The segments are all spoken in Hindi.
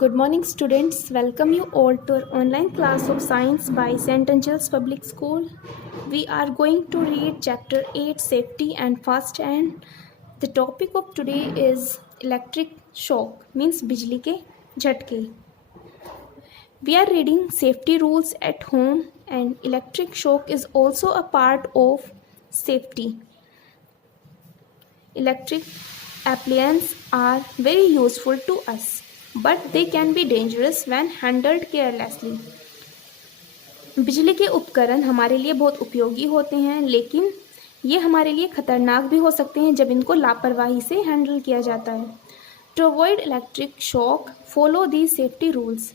Good morning, students. Welcome you all to our online class of science by St. Angel's Public School. We are going to read chapter 8 Safety and Fast Hand. The topic of today is electric shock, means bijli ke jhatke. We are reading safety rules at home, and electric shock is also a part of safety. Electric appliances are very useful to us, but they can be dangerous when handled carelessly. बिजली के उपकरण हमारे लिए बहुत उपयोगी होते हैं, लेकिन ये हमारे लिए खतरनाक भी हो सकते हैं जब इनको लापरवाही से हैंडल किया जाता है. To avoid electric shock, follow these safety rules.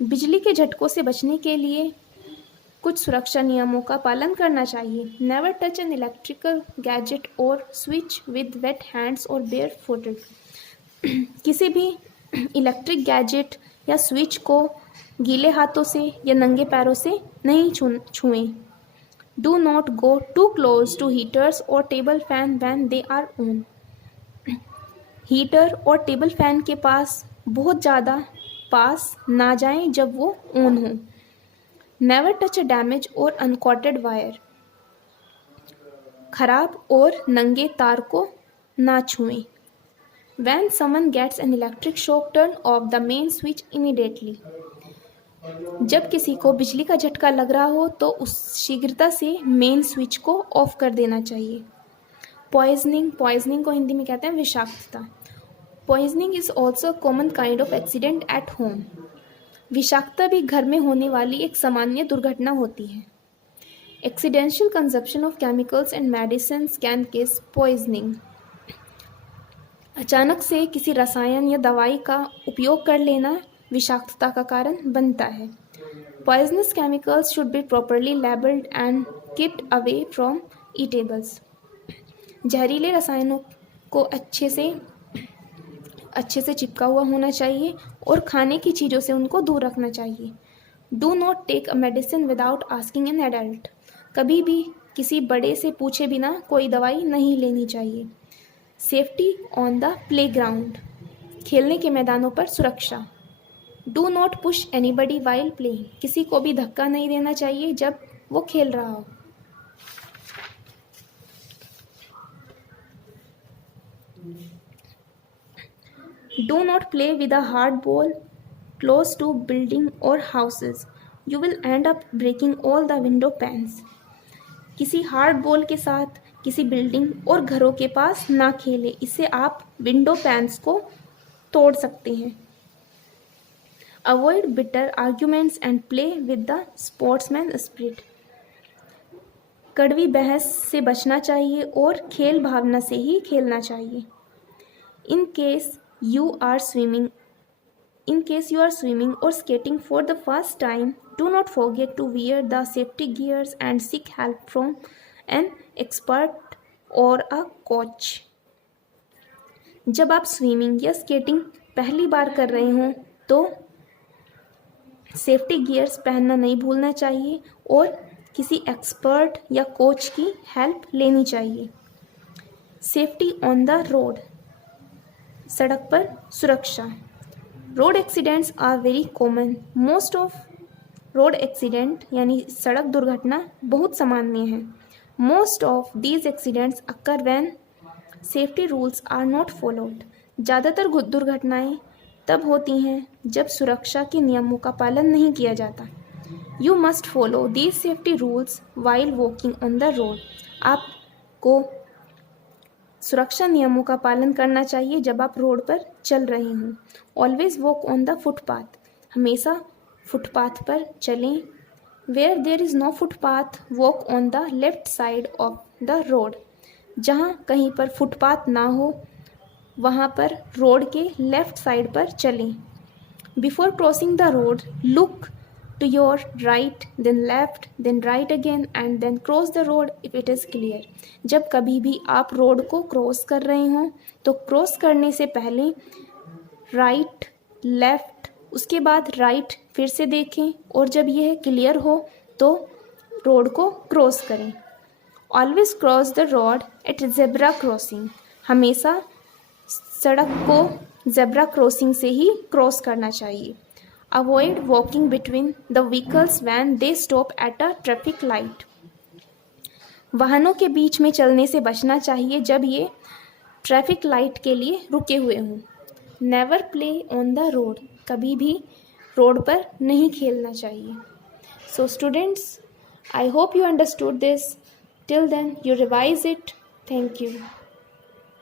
बिजली के झटकों से बचने के लिए कुछ सुरक्षा नियमों का पालन करना चाहिए. Never touch an electrical gadget और स्विच विद वेट हैंड्स और बेयर फुटेड. किसी भी इलेक्ट्रिक गैजेट या स्विच को गीले हाथों से या नंगे पैरों से नहीं छुएं. Do not go to close to heaters और table fan when they are on. Heater और टेबल फैन के पास बहुत ज़्यादा पास ना जाएं जब वो ऑन हो. नेवर टच अ डैमेज और अनकॉटेड वायर. खराब और नंगे तार को ना छुएं. When someone gets an electric shock, turn off the main switch immediately. जब किसी को बिजली का झटका लग रहा हो तो उस शीघ्रता से मेन स्विच को ऑफ कर देना चाहिए. पॉइजनिंग को हिंदी में कहते हैं विषाक्तता. Poisoning is also a common kind of accident at home. विषाक्तता भी घर में होने वाली एक सामान्य दुर्घटना होती है. Accidental consumption of chemicals and medicine can cause poisoning. अचानक से किसी रसायन या दवाई का उपयोग कर लेना विषाक्तता का कारण बनता है. Poisonous chemicals should be properly labelled and keeped away from eatables. जहरीले रसायनों को अच्छे से चिपका हुआ होना चाहिए और खाने की चीज़ों से उनको दूर रखना चाहिए. Do not take a medicine without asking an adult. कभी भी किसी बड़े से पूछे बिना कोई दवाई नहीं लेनी चाहिए. Safety on the playground. खेलने के मैदानों पर सुरक्षा. Do not push anybody while playing. किसी को भी धक्का नहीं देना चाहिए जब वो खेल रहा हो. Do not play with a hard ball close to building or houses. You will end up breaking all the window panes. किसी हार्ड बॉल के साथ किसी बिल्डिंग और घरों के पास ना खेलें, इससे आप विंडो पैन्स को तोड़ सकते हैं. Avoid bitter arguments and play with the sportsman spirit. कड़वी बहस से बचना चाहिए और खेल भावना से ही खेलना चाहिए. In case you are swimming or skating for the first time, do not forget to wear the safety gears and seek help from an expert or a coach. जब आप स्विमिंग या स्केटिंग पहली बार कर रहे हों तो सेफ्टी गियर्स पहनना नहीं भूलना चाहिए और किसी एक्सपर्ट या कोच की हेल्प लेनी चाहिए. Safety on the road. सड़क पर सुरक्षा. Road accidents are very common. Most of road accident यानी सड़क दुर्घटना बहुत सामान्य है. Most of these accidents occur when safety rules are not followed. ज़्यादातर दुर्घटनाएं तब होती हैं जब सुरक्षा के नियमों का पालन नहीं किया जाता. You must follow these safety rules while walking on the road. आपको सुरक्षा नियमों का पालन करना चाहिए जब आप रोड पर चल रहे हों. Always walk on the footpath. हमेशा फुटपाथ पर चलें. Where there is no footpath, walk on the left side of the road. जहाँ कहीं पर फुटपाथ ना हो वहाँ पर रोड के लेफ्ट साइड पर चलें. Before crossing the road, look to your right, then left, then right again and then cross the road if it is clear. जब कभी भी आप रोड को क्रॉस कर रहे हों तो क्रॉस करने से पहले राइट, लेफ्ट, उसके बाद राइट फिर से देखें और जब यह क्लियर हो तो रोड को क्रॉस करें. Always cross the road at zebra crossing. हमेशा सड़क को जेब्रा क्रॉसिंग से ही क्रॉस करना चाहिए। Avoid walking between the vehicles when they stop at a traffic light. वाहनों के बीच में चलने से बचना चाहिए जब ये ट्रैफिक लाइट के लिए रुके हुए हों। Never play on the road, कभी भी रोड पर नहीं खेलना चाहिए। So students, I hope you understood this. Till then, you revise it. Thank you.